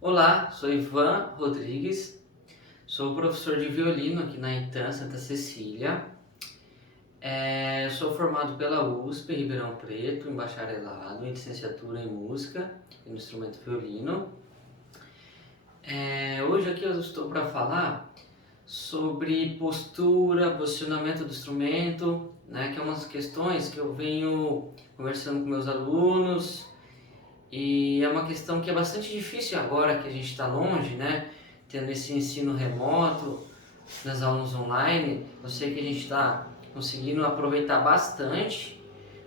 Olá, sou Ivan Rodrigues, sou professor de violino aqui na ITAM Santa Cecília. Sou formado pela USP Ribeirão Preto em bacharelado em licenciatura em música e no instrumento violino. Hoje aqui eu estou para falar sobre postura, posicionamento do instrumento, né, que é umas questões que eu venho conversando com meus alunos. E é uma questão que é bastante difícil agora que a gente está longe, né? Tendo esse ensino remoto, nas aulas online. Eu sei que a gente está conseguindo aproveitar bastante,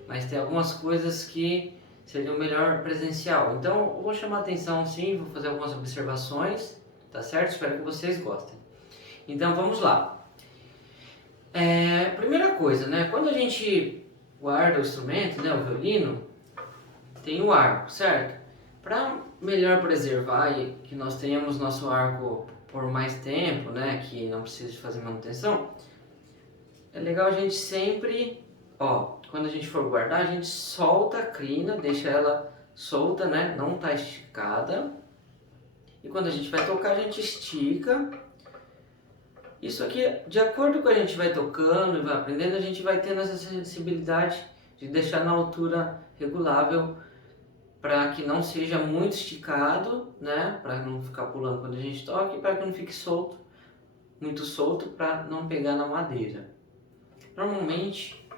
mas tem algumas coisas que seriam melhor presencial. Então, eu vou chamar atenção sim, vou fazer algumas observações, tá certo? Espero que vocês gostem. Então, vamos lá. Primeira coisa, né? Quando a gente guarda o instrumento, né, o violino, tem o arco, certo? Para melhor preservar e que nós tenhamos nosso arco por mais tempo, né, que não precise fazer manutenção, é legal a gente sempre, quando a gente for guardar, a gente solta a crina, deixa ela solta, né, não tá esticada. E quando a gente vai tocar, a gente estica. Isso aqui, de acordo com a gente vai tocando e vai aprendendo, a gente vai tendo essa sensibilidade de deixar na altura regulável para que não seja muito esticado, né, para não ficar pulando quando a gente toca e para que não fique solto, muito solto para não pegar na madeira. Normalmente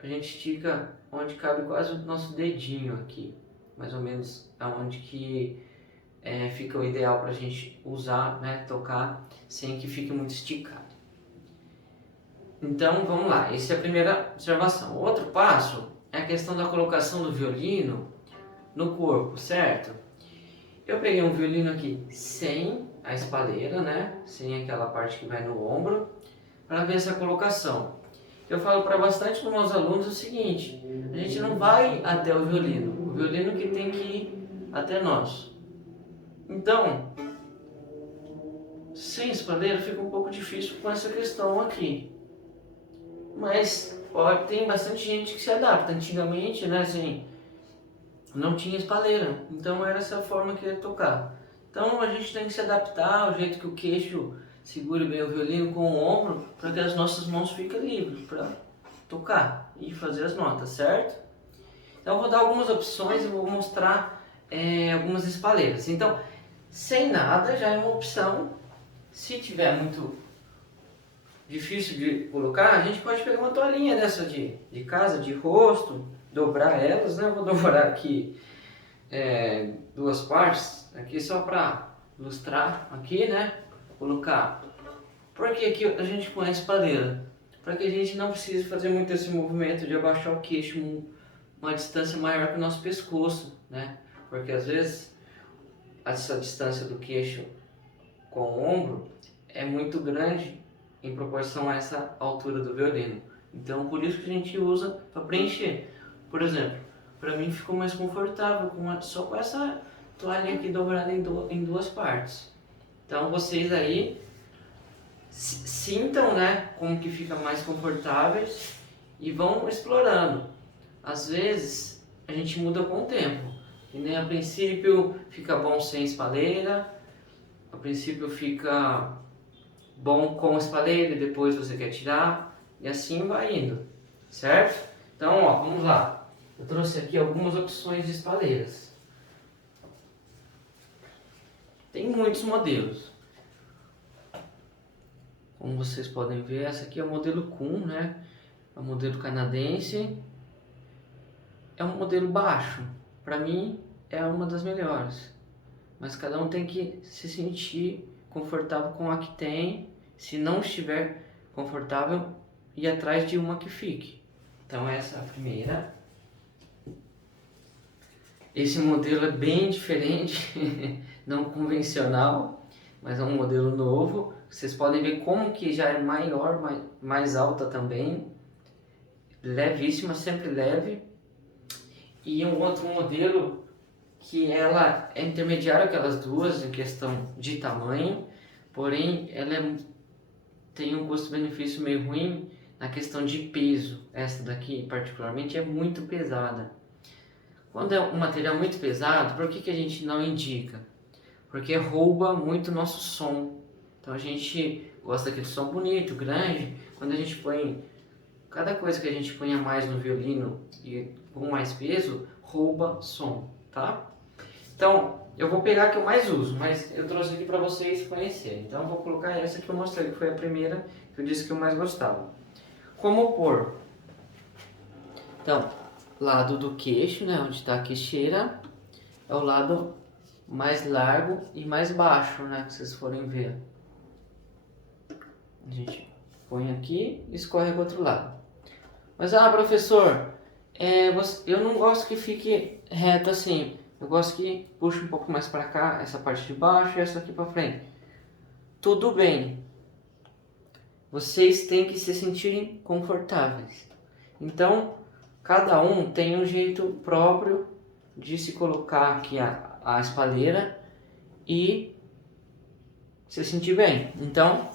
a gente estica onde cabe quase o nosso dedinho aqui, mais ou menos aonde que fica o ideal para a gente usar, né, tocar sem que fique muito esticado. Então vamos lá, essa é a primeira observação. O outro passo é a questão da colocação do violino no corpo, certo? Eu peguei um violino aqui sem a espalheira, né? Sem aquela parte que vai no ombro, para ver essa colocação. Eu falo para bastante dos meus alunos o seguinte: a gente não vai até o violino que tem que ir até nós. Então, sem espalheira fica um pouco difícil com essa questão aqui. Mas tem bastante gente que se adapta. Antigamente, né, assim, não tinha espalheira, então era essa forma que ia tocar. Então a gente tem que se adaptar ao jeito que o queixo segure bem o violino com o ombro, para que as nossas mãos fiquem livres para tocar e fazer as notas, certo? Então eu vou dar algumas opções e vou mostrar algumas espaleiras. Então, sem nada já é uma opção. Se tiver muito difícil de colocar, a gente pode pegar uma toalhinha dessa de casa, de rosto, dobrar elas, né? Eu vou dobrar aqui duas partes, aqui só para ilustrar aqui, né? Colocar. Por que aqui a gente põe a espalheira? Para que a gente não precise fazer muito esse movimento de abaixar o queixo uma distância maior que o nosso pescoço, né? Porque às vezes essa distância do queixo com o ombro é muito grande em proporção a essa altura do violino. Então por isso que a gente usa para preencher. Por exemplo, para mim ficou mais confortável só com essa toalha aqui dobrada em duas partes. Então vocês aí sintam, né, como que fica mais confortáveis e vão explorando. Às vezes a gente muda com o tempo. E nem a princípio fica bom sem espalheira, a princípio fica bom com espalheira e depois você quer tirar, e assim vai indo, certo? Então, vamos lá. Eu trouxe aqui algumas opções de espaleiras. Tem muitos modelos. Como vocês podem ver, essa aqui é o modelo Kuhn, né? É o modelo canadense. É um modelo baixo. Para mim, é uma das melhores. Mas cada um tem que se sentir confortável com a que tem. Se não estiver confortável, ir atrás de uma que fique. Então essa é a primeira. Esse modelo é bem diferente, não convencional, mas é um modelo novo. Vocês podem ver como que já é maior, mais alta também, levíssima, sempre leve. E um outro modelo que ela é intermediária aquelas duas em questão de tamanho, porém ela tem um custo-benefício meio ruim na questão de peso. Essa daqui particularmente é muito pesada. Quando é um material muito pesado, por que a gente não indica? porque rouba muito nosso som. Então a gente gosta daquele som bonito, grande. Quando a gente põe, cada coisa que a gente põe a mais no violino e com mais peso, rouba som, tá? Então, eu vou pegar a que eu mais uso, mas eu trouxe aqui para vocês conhecerem. Então, eu vou colocar essa que eu mostrei, que foi a primeira que eu disse que eu mais gostava. Como pôr? Então, lado do queixo, né, onde está a queixeira, é o lado mais largo e mais baixo, né, que vocês forem ver. A gente põe aqui e escorre para o outro lado. Mas, professor, eu não gosto que fique reto assim. Eu gosto que puxe um pouco mais para cá, essa parte de baixo e essa aqui para frente. Tudo bem. Vocês têm que se sentirem confortáveis. Então, cada um tem um jeito próprio de se colocar aqui a espalheira e se sentir bem. Então,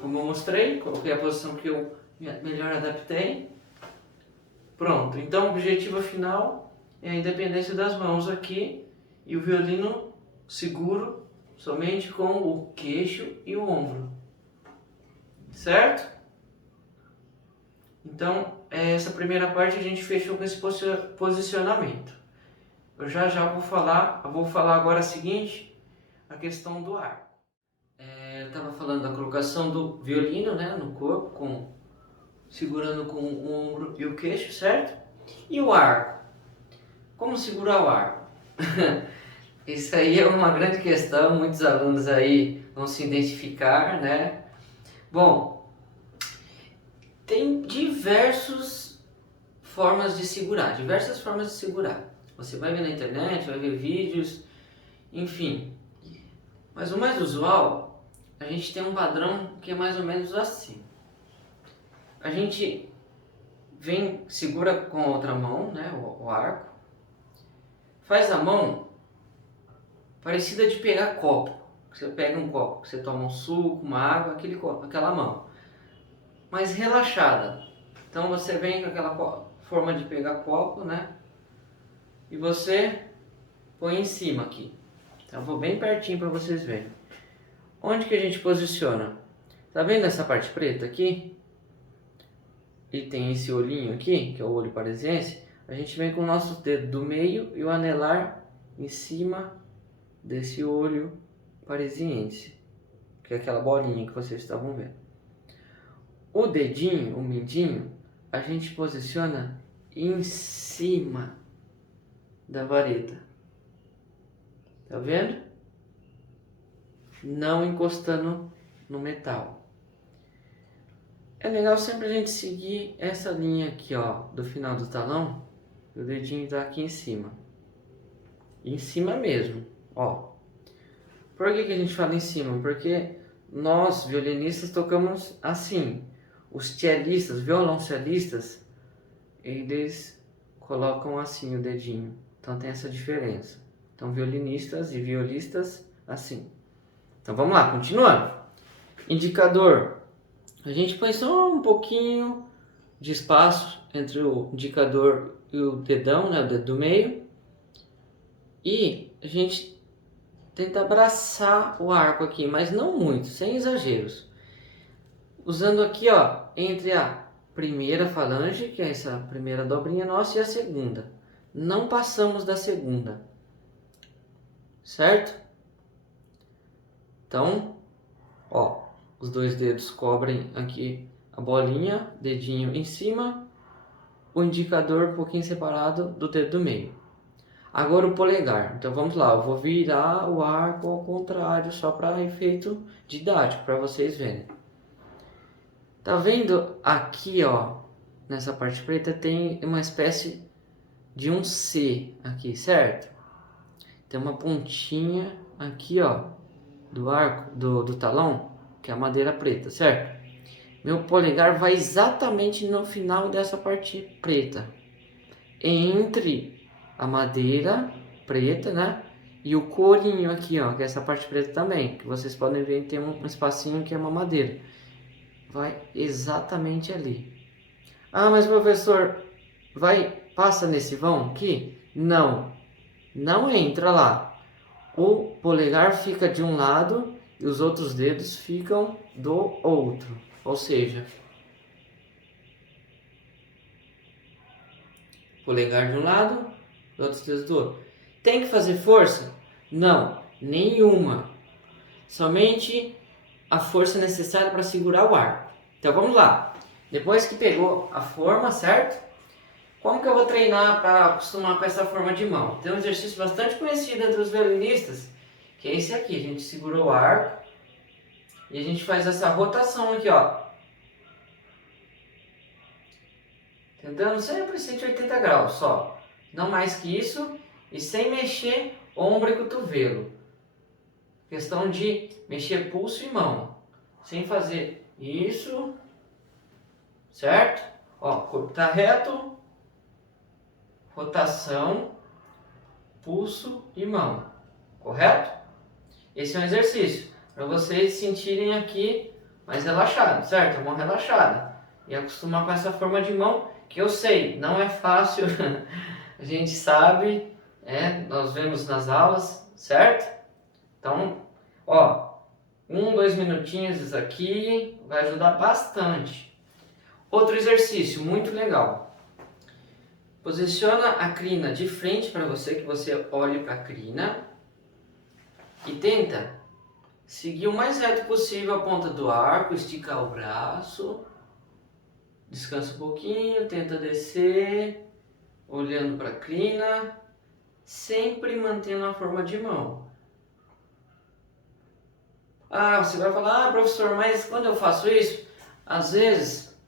como eu mostrei, coloquei a posição que eu melhor adaptei. Pronto. Então, o objetivo final é a independência das mãos aqui e o violino seguro somente com o queixo e o ombro, certo? Então, essa primeira parte a gente fechou com esse posicionamento. Eu já vou falar agora a seguinte, a questão do arco. Eu estava falando da colocação do violino, né, no corpo, segurando com o ombro e o queixo, certo? E o arco. Como segurar o arco? Isso aí é uma grande questão, muitos alunos aí vão se identificar, né? Bom, tem diversas formas de segurar. Você vai ver na internet, vai ver vídeos, enfim. Mas o mais usual, a gente tem um padrão que é mais ou menos assim. A gente segura com a outra mão, né, o arco, faz a mão parecida de pegar copo. Você pega um copo, você toma um suco, uma água, aquela mão, mas relaxada. Então você vem com aquela forma de pegar copo, né, e você põe em cima aqui. Então eu vou bem pertinho para vocês verem. Onde que a gente posiciona? Tá vendo essa parte preta aqui? E tem esse olhinho aqui, que é o olho parisiense. A gente vem com o nosso dedo do meio e o anelar em cima desse olho parisiense, que é aquela bolinha que vocês estavam vendo. O dedinho, o mindinho, a gente posiciona em cima da vareta. Tá vendo? Não encostando no metal. É legal sempre a gente seguir essa linha aqui, ó, do final do talão. O dedinho tá aqui em cima. Em cima mesmo, ó. Por que a gente fala em cima? Porque nós, violinistas, tocamos assim. Os cellistas, violoncelistas, eles colocam assim o dedinho. Então tem essa diferença. Então violinistas e violistas, assim. Então vamos lá, continuando. Indicador. A gente põe só um pouquinho de espaço entre o indicador e o dedão, né, o dedo do meio. E a gente tenta abraçar o arco aqui, mas não muito, sem exageros. Usando aqui, ó, entre a primeira falange, que é essa primeira dobrinha nossa, e a segunda. Não passamos da segunda. Certo? Então, ó, os dois dedos cobrem aqui a bolinha, dedinho em cima, o indicador um pouquinho separado do dedo do meio. Agora o polegar. Então vamos lá, eu vou virar o arco ao contrário, só para efeito didático, para vocês verem. Tá vendo aqui, ó, nessa parte preta tem uma espécie de um C aqui, certo? Tem uma pontinha aqui, ó, do arco, do talão, que é a madeira preta, certo? Meu polegar vai exatamente no final dessa parte preta, entre a madeira preta, né? E o corinho aqui, ó, que é essa parte preta também, que vocês podem ver que tem um espacinho que é uma madeira. Vai exatamente ali. Ah, mas professor, passa nesse vão aqui? Não, não entra lá. o polegar fica de um lado e os outros dedos ficam do outro. Ou seja, polegar de um lado e outros dedos do outro. Tem que fazer força? Não, nenhuma. Somente a força necessária para segurar o arco. Então vamos lá. Depois que pegou a forma, certo? Como que eu vou treinar para acostumar com essa forma de mão? Tem um exercício bastante conhecido entre os violinistas, que é esse aqui. A gente segurou o arco e a gente faz essa rotação aqui, ó. Tentando sempre 180 graus só. Não mais que isso e sem mexer ombro e cotovelo. Questão de mexer pulso e mão. Sem fazer isso. Certo? Ó, corpo tá reto. Rotação, pulso e mão. Correto? Esse é um exercício para vocês sentirem aqui mais relaxado, certo? A mão relaxada. E acostumar com essa forma de mão, que eu sei, não é fácil. A gente sabe, nós vemos nas aulas, certo? Então, ó, 2 minutinhos aqui vai ajudar bastante. Outro exercício muito legal. Posiciona a crina de frente para você, que você olhe para a crina e tenta seguir o mais reto possível a ponta do arco, esticar o braço, descansa um pouquinho, tenta descer, olhando para a crina, sempre mantendo a forma de mão. Você vai falar, professor, mas quando eu faço isso, às vezes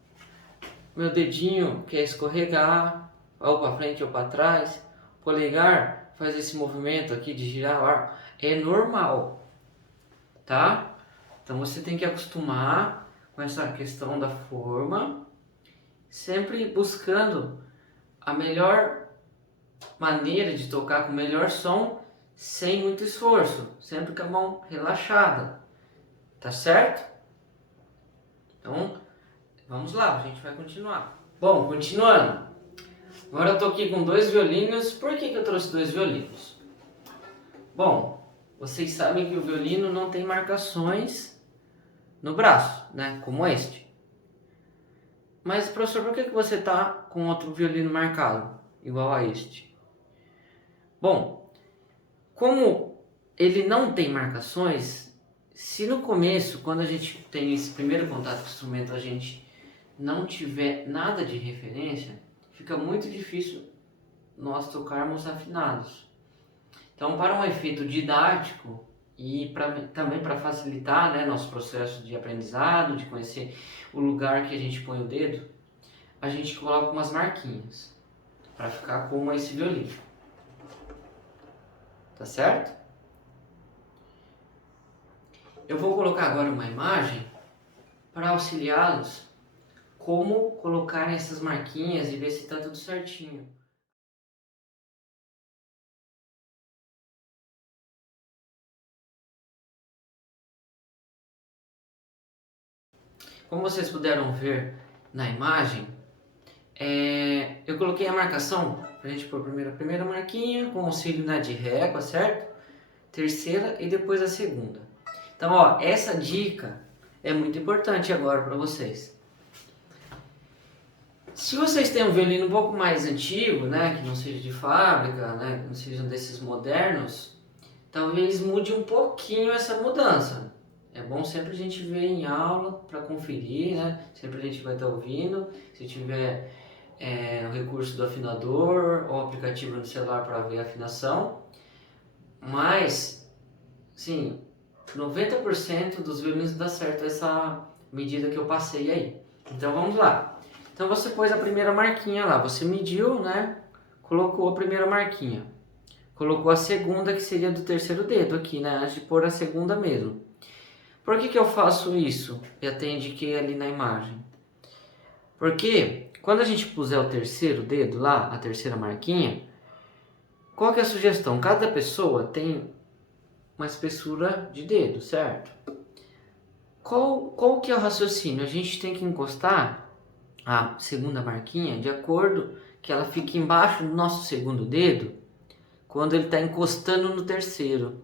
meu dedinho quer escorregar, ou para frente ou para trás, o polegar faz esse movimento aqui de girar o arco, é normal, tá? Então você tem que acostumar com essa questão da forma, sempre buscando a melhor maneira de tocar com o melhor som, sem muito esforço, sempre com a mão relaxada, tá certo? Então, vamos lá, a gente vai continuar. Bom, continuando. Agora eu tô aqui com 2 violinos. Por que eu trouxe 2 violinos? Bom, vocês sabem que o violino não tem marcações no braço, né? Como este. Mas, professor, por que você tá com outro violino marcado, igual a este? Bom, como ele não tem marcações, se no começo, quando a gente tem esse primeiro contato com o instrumento, a gente não tiver nada de referência, fica muito difícil nós tocarmos afinados. Então, para um efeito didático e também para facilitar, né, nosso processo de aprendizado, de conhecer o lugar que a gente põe o dedo, a gente coloca umas marquinhas para ficar como esse violino. Tá certo? Eu vou colocar agora uma imagem para auxiliá-los como colocar essas marquinhas e ver se está tudo certinho. Como vocês puderam ver na imagem, eu coloquei a marcação para a gente pôr a primeira marquinha com auxílio de régua, certo? Terceira e depois a segunda. Então, ó, essa dica é muito importante agora para vocês. Se vocês têm um violino um pouco mais antigo, né, que não seja de fábrica, né, que não sejam desses modernos, talvez mude um pouquinho essa mudança. É bom sempre a gente ver em aula para conferir, né? Sempre a gente vai estar ouvindo. Se tiver o recurso do afinador ou aplicativo no celular para ver a afinação. Mas, sim, 90% dos violinos dá certo essa medida que eu passei aí. Então vamos lá. Então você pôs a primeira marquinha lá, você mediu, né? Colocou a primeira marquinha. Colocou a segunda, que seria do terceiro dedo aqui, né? Antes de pôr a segunda mesmo. Por que eu faço isso? Eu até indiquei ali na imagem. Porque quando a gente puser o terceiro dedo lá, a terceira marquinha, qual que é a sugestão? Cada pessoa tem uma espessura de dedo, certo? Qual que é o raciocínio? A gente tem que encostar a segunda marquinha de acordo que ela fique embaixo do nosso segundo dedo quando ele está encostando no terceiro.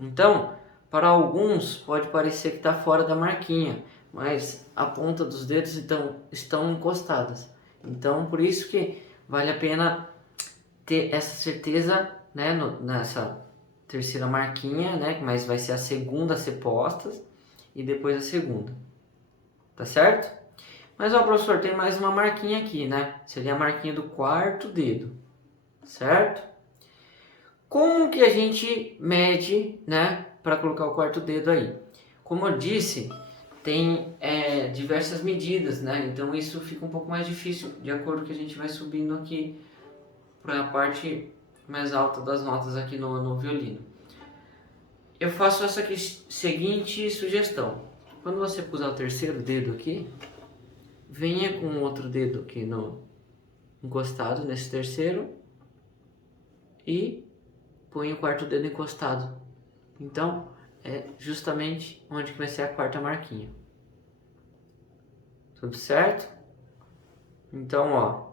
Então, para alguns pode parecer que está fora da marquinha, mas a ponta dos dedos estão encostadas. Então, por isso que vale a pena ter essa certeza, né, nessa terceira marquinha, né, mas vai ser a segunda a ser posta e depois a segunda, tá certo? Mas ó, professor, tem mais uma marquinha aqui, né? Seria a marquinha do quarto dedo, certo? Como que a gente mede, né, para colocar o quarto dedo aí? Como eu disse, tem diversas medidas, né? Então isso fica um pouco mais difícil de acordo com que a gente vai subindo aqui para a parte mais alta das notas aqui no violino. Eu faço essa aqui, seguinte sugestão. Quando você puser o terceiro dedo aqui, venha com o outro dedo aqui encostado nesse terceiro e põe o quarto dedo encostado. Então, é justamente onde que vai ser a quarta marquinha. Tudo certo? Então, ó,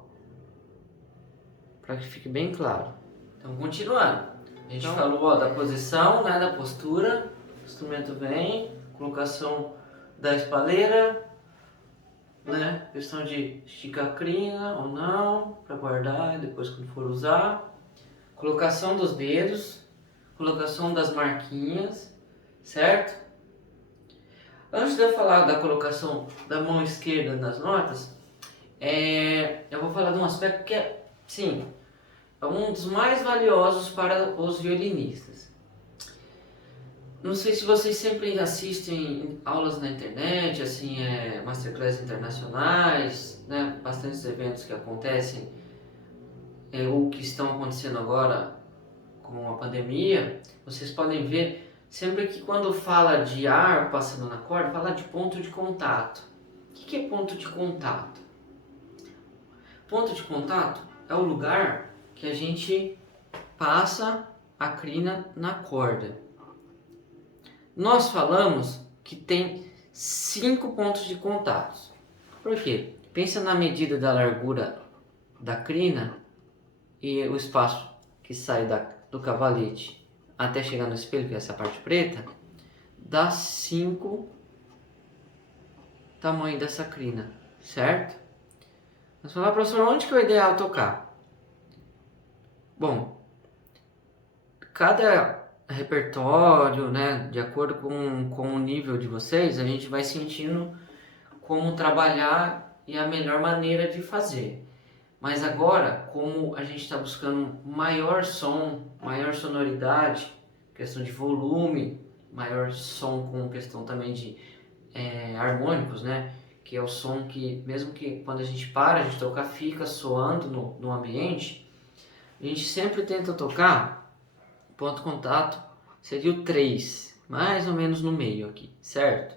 para que fique bem claro. Então, continuando. A gente falou, ó, da posição, né, da postura. O instrumento vem, colocação da espaleira, né, questão de esticar a crina ou não, para guardar depois quando for usar. Colocação dos dedos, colocação das marquinhas, certo? Antes de eu falar da colocação da mão esquerda nas notas, eu vou falar de um aspecto que sim, é um dos mais valiosos para os violinistas. Não sei se vocês sempre assistem aulas na internet, assim, masterclass internacionais, né? Bastantes eventos que acontecem ou que estão acontecendo agora com a pandemia. Vocês podem ver sempre que quando fala de ar passando na corda, fala de ponto de contato. O que é ponto de contato? Ponto de contato é o lugar que a gente passa a crina na corda. Nós falamos que tem 5 pontos de contato. Por quê? Pensa na medida da largura da crina e o espaço que sai do cavalete até chegar no espelho, que é essa parte preta, dá 5 tamanho dessa crina, certo? Mas falar, professor, onde que é o ideal tocar? Bom, cada repertório, né, de acordo com o nível de vocês, a gente vai sentindo como trabalhar e a melhor maneira de fazer. Mas agora, como a gente está buscando maior som, maior sonoridade, questão de volume, maior som com questão também de harmônicos, né? Que é o som que, mesmo que quando a gente para de tocar, fica soando no ambiente, a gente sempre tenta tocar, ponto de contato seria o 3, mais ou menos no meio aqui, certo?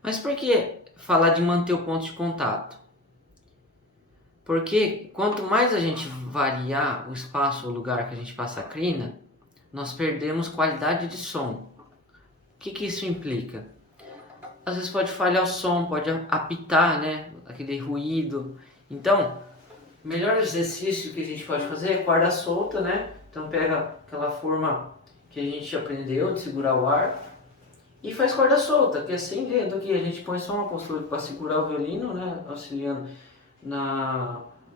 Mas por que falar de manter o ponto de contato? Porque quanto mais a gente variar o espaço, o lugar que a gente passa a crina, nós perdemos qualidade de som. O que isso implica? Às vezes pode falhar o som, pode apitar, né? Aquele ruído. Então, o melhor exercício que a gente pode fazer é corda solta, né? Então pega aquela forma que a gente aprendeu de segurar o ar e faz corda solta, que é sem dedo aqui. A gente põe só uma postura para segurar o violino, né? Auxiliando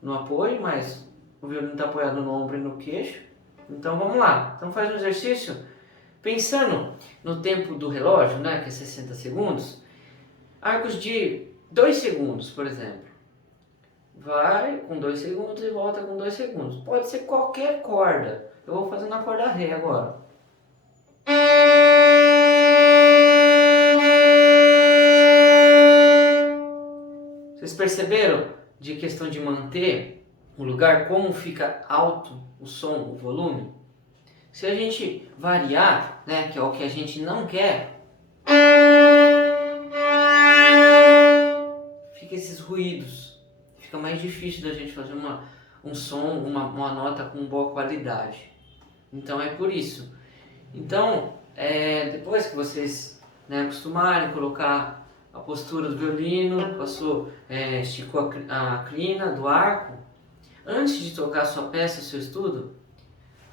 no apoio, mas o violino está apoiado no ombro e no queixo. Então vamos lá. Então faz um exercício pensando no tempo do relógio, né, que é 60 segundos, arcos de 2 segundos, por exemplo. Vai com 2 segundos e volta com 2 segundos. Pode ser qualquer corda. Eu vou fazer na corda Ré agora. Vocês perceberam de questão de manter o lugar, como fica alto o som, o volume? Se a gente variar, né, que é o que a gente não quer, fica esses ruídos. Fica mais difícil da gente fazer um som, uma nota com boa qualidade. Então é por isso. Então, depois que vocês, né, acostumarem a colocar a postura do violino, esticou a crina do arco, antes de tocar a sua peça, seu estudo,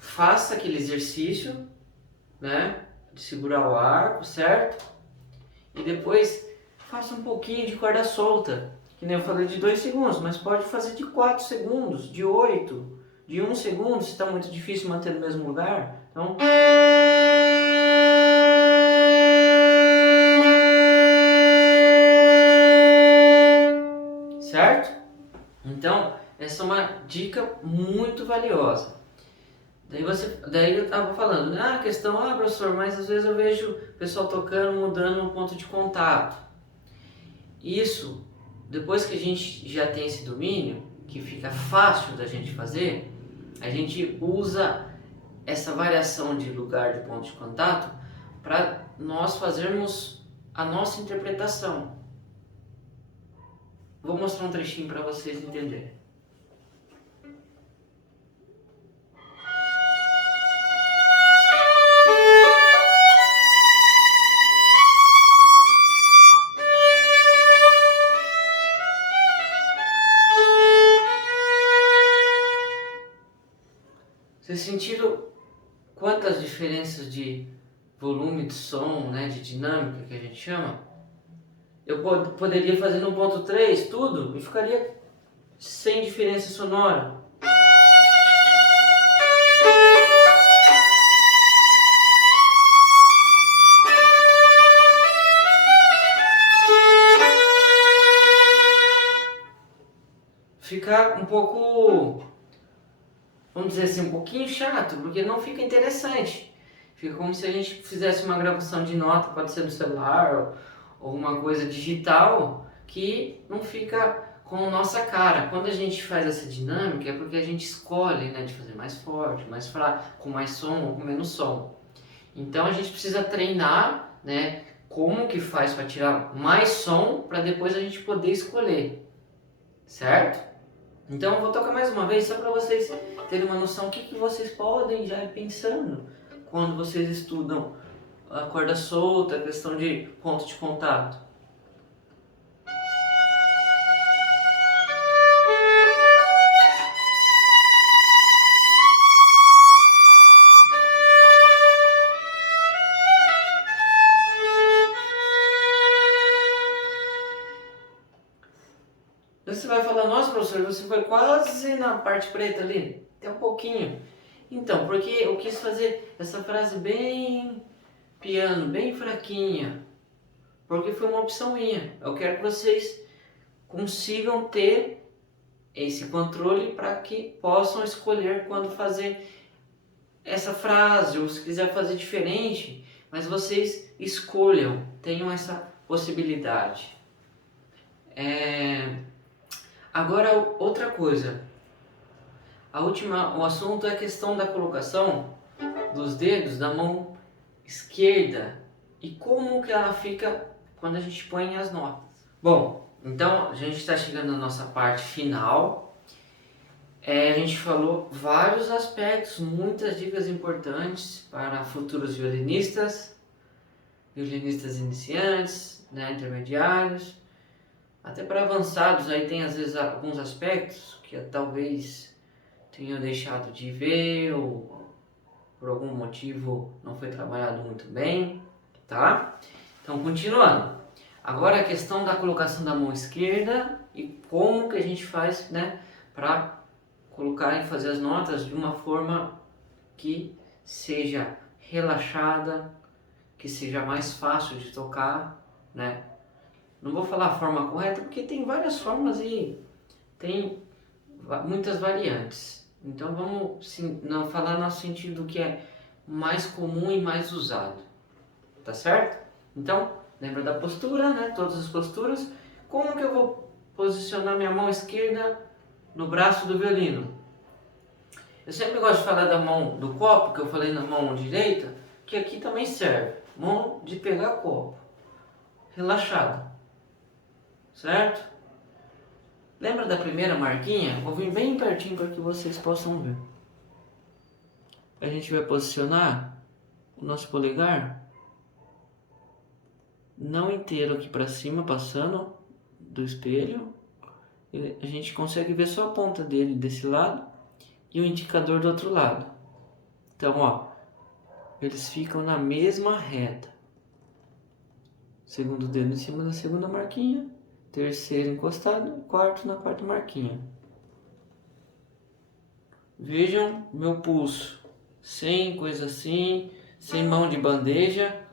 faça aquele exercício né? De segurar o arco, certo? E depois faça um pouquinho de corda solta, que nem eu falei de 2 segundos, mas pode fazer de 4 segundos, de 8, de 1 segundo, se está muito difícil manter no mesmo lugar. Então, certo? Então, essa é uma dica muito valiosa. Daí eu tava falando, né? A questão, professor, mas às vezes eu vejo o pessoal tocando, mudando o ponto de contato. Isso, depois que a gente já tem esse domínio, que fica fácil da gente fazer, a gente usa essa variação de lugar de ponto de contato para nós fazermos a nossa interpretação. Vou mostrar um trechinho para vocês entenderem. Vocês sentiram quantas diferenças de volume de som, né, de dinâmica que a gente chama? Eu poderia fazer no ponto 3 tudo e ficaria sem diferença sonora. Ficar um pouco, vamos dizer assim, um pouquinho chato, porque não fica interessante. Fica como se a gente fizesse uma gravação de nota, pode ser no celular ou uma coisa digital, que não fica com a nossa cara. Quando a gente faz essa dinâmica é porque a gente escolhe, né, de fazer mais forte, mais fraco, com mais som ou com menos som. Então a gente precisa treinar, né, como que faz para tirar mais som para depois a gente poder escolher, certo? Então eu vou tocar mais uma vez só para vocês terem uma noção do que vocês podem já ir pensando quando vocês estudam a corda solta, a questão de ponto de contato. Você vai falar, nossa professor, você foi quase na parte preta ali, até um pouquinho. Então, porque eu quis fazer essa frase bem piano, bem fraquinha, porque foi uma opção minha. Eu quero que vocês consigam ter esse controle para que possam escolher quando fazer essa frase, ou se quiser fazer diferente, mas vocês escolham, tenham essa possibilidade. Agora, outra coisa, o assunto é a questão da colocação dos dedos da mão esquerda e como que ela fica quando a gente põe as notas. Bom, então a gente está chegando na nossa parte final. A gente falou vários aspectos, muitas dicas importantes para futuros violinistas, violinistas iniciantes, né, intermediários. Até para avançados aí tem às vezes alguns aspectos que talvez tenham deixado de ver ou por algum motivo não foi trabalhado muito bem, tá? Então continuando. Agora a questão da colocação da mão esquerda e como que a gente faz, né, para colocar e fazer as notas de uma forma que seja relaxada, que seja mais fácil de tocar, né? Não vou falar a forma correta porque tem várias formas e tem muitas variantes. Então vamos não falar no sentido que é mais comum e mais usado, tá certo? Então lembra da postura, né? Todas as posturas. Como que eu vou posicionar minha mão esquerda no braço do violino? Eu sempre gosto de falar da mão do copo, que eu falei na mão direita, que aqui também serve. Mão de pegar copo, relaxada. Certo? Lembra da primeira marquinha? Vou vir bem pertinho para que vocês possam ver. A gente vai posicionar o nosso polegar não inteiro aqui para cima, passando do espelho. A gente consegue ver só a ponta dele desse lado e o indicador do outro lado. Então, ó, eles ficam na mesma reta. Segundo dedo em cima da segunda marquinha, terceiro encostado, quarto na quarta marquinha. Vejam meu pulso, sem coisa assim, sem mão de bandeja,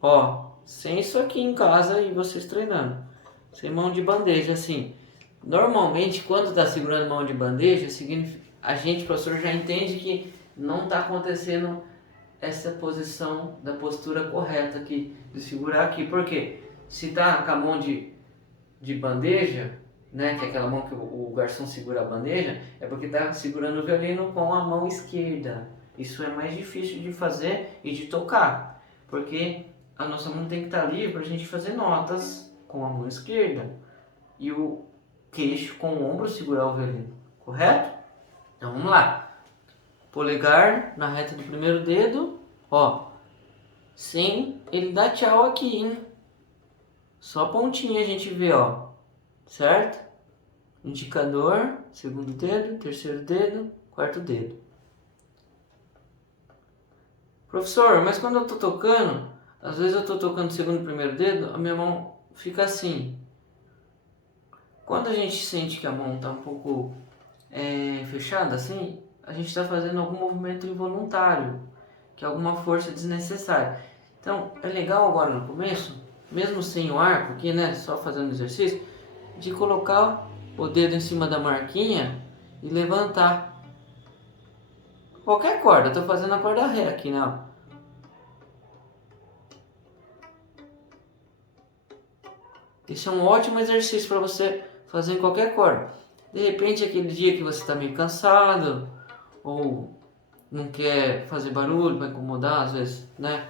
ó, sem isso aqui em casa e vocês treinando, sem mão de bandeja assim. Normalmente quando está segurando mão de bandeja, significa, a gente, professor, já entende que não está acontecendo essa posição da postura correta aqui, de segurar aqui. Por quê? Se tá com a mão de bandeja, né, que é aquela mão que o garçom segura a bandeja, é porque tá segurando o violino com a mão esquerda. Isso é mais difícil de fazer e de tocar, porque a nossa mão tem que estar livre para a gente fazer notas com a mão esquerda e o queixo com o ombro segurar o violino, correto? Então vamos lá. Polegar na reta do primeiro dedo, ó, sem ele dar tchau aqui, hein? Só a pontinha a gente vê, ó, certo? Indicador, segundo dedo, terceiro dedo, quarto dedo. Professor, mas quando eu tô tocando, às vezes eu tô tocando o segundo e primeiro dedo, a minha mão fica assim. Quando a gente sente que a mão tá um pouco fechada assim, a gente está fazendo algum movimento involuntário, que é alguma força desnecessária. Então, é legal agora no começo, mesmo sem o arco aqui, né, só fazendo exercício, de colocar o dedo em cima da marquinha e levantar. Qualquer corda, eu tô fazendo a corda Ré aqui, né, ó. Esse é um ótimo exercício para você fazer em qualquer corda. De repente, aquele dia que você está meio cansado, ou não quer fazer barulho, vai incomodar às vezes, né?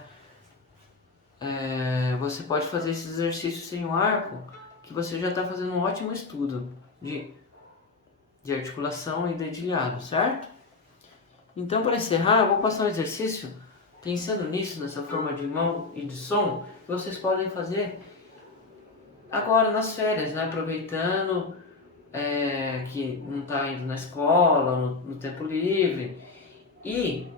Você pode fazer esse exercício sem o arco, que você já está fazendo um ótimo estudo de articulação e dedilhado, certo? Então, para encerrar, eu vou passar um exercício pensando nisso, nessa forma de mão e de som, que vocês podem fazer agora nas férias, né? Aproveitando que não está indo na escola, no tempo livre. E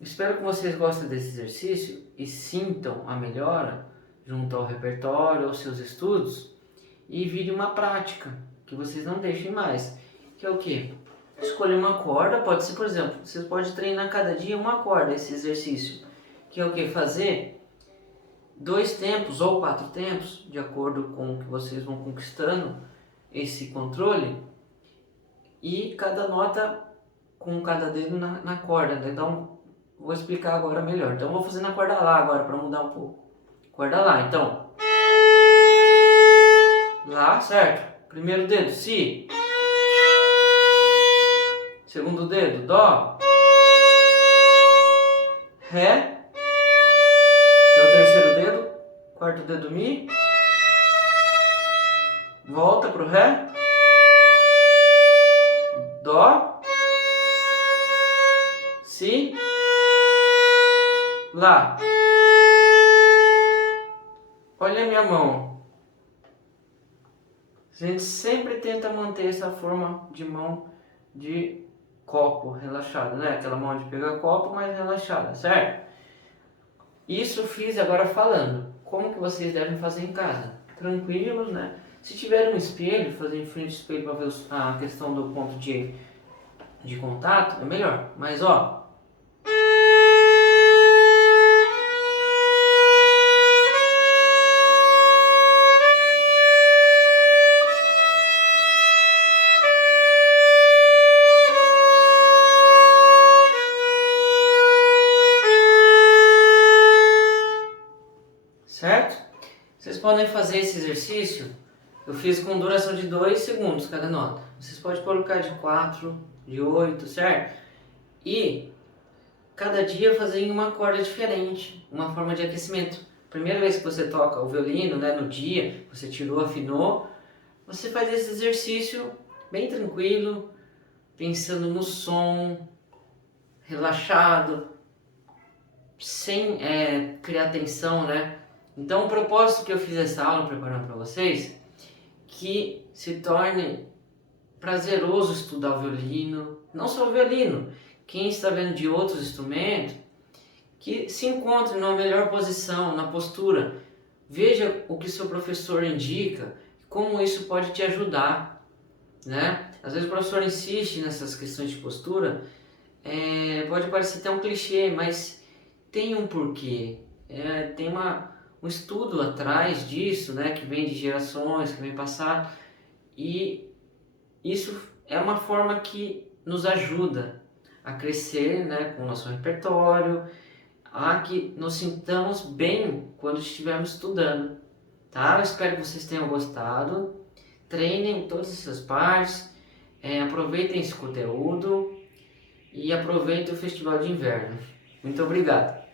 espero que vocês gostem desse exercício e sintam a melhora junto ao repertório, aos seus estudos, e vire uma prática que vocês não deixem mais. Que é o quê? Escolher uma corda, pode ser, por exemplo, vocês podem treinar cada dia uma corda, esse exercício. Que é o quê? Fazer 2 tempos ou 4 tempos, de acordo com o que vocês vão conquistando esse controle, e cada nota com cada dedo na corda, né? Então, vou explicar agora melhor. Então, vou fazer na corda Lá agora, para mudar um pouco. Corda Lá, então. Lá, certo? Primeiro dedo, Si. Segundo dedo, Dó. Ré. É o terceiro dedo. Quarto dedo, Mi. Volta pro Ré. Dó. Si. Lá. Olha a minha mão. A gente sempre tenta manter essa forma de mão de copo relaxada, né? Aquela mão de pegar copo, mas relaxada, certo? Isso eu fiz agora falando. Como que vocês devem fazer em casa? Tranquilos, né? Se tiver um espelho, fazer em frente ao espelho para ver a questão do ponto de contato, é melhor. Mas ó, certo? Vocês podem fazer esse exercício. Eu fiz com duração de 2 segundos cada nota. Vocês podem colocar de 4, de 8, certo? E cada dia fazer em uma corda diferente, uma forma de aquecimento. Primeira vez que você toca o violino, né, no dia, você tirou, afinou, você faz esse exercício bem tranquilo, pensando no som, relaxado, sem criar tensão, né? Então o propósito que eu fiz essa aula preparando para vocês, que se torne prazeroso estudar o violino, não só o violino, quem está vendo de outros instrumentos, que se encontre na melhor posição, na postura. Veja o que seu professor indica, como isso pode te ajudar, né? Às vezes o professor insiste nessas questões de postura, pode parecer até um clichê, mas tem um porquê, tem um estudo atrás disso, né? Que vem de gerações, que vem passar, e isso é uma forma que nos ajuda a crescer, né, com o nosso repertório, a que nos sintamos bem quando estivermos estudando, tá? Eu espero que vocês tenham gostado. Treinem todas essas partes, aproveitem esse conteúdo e aproveitem o Festival de Inverno. Muito obrigado!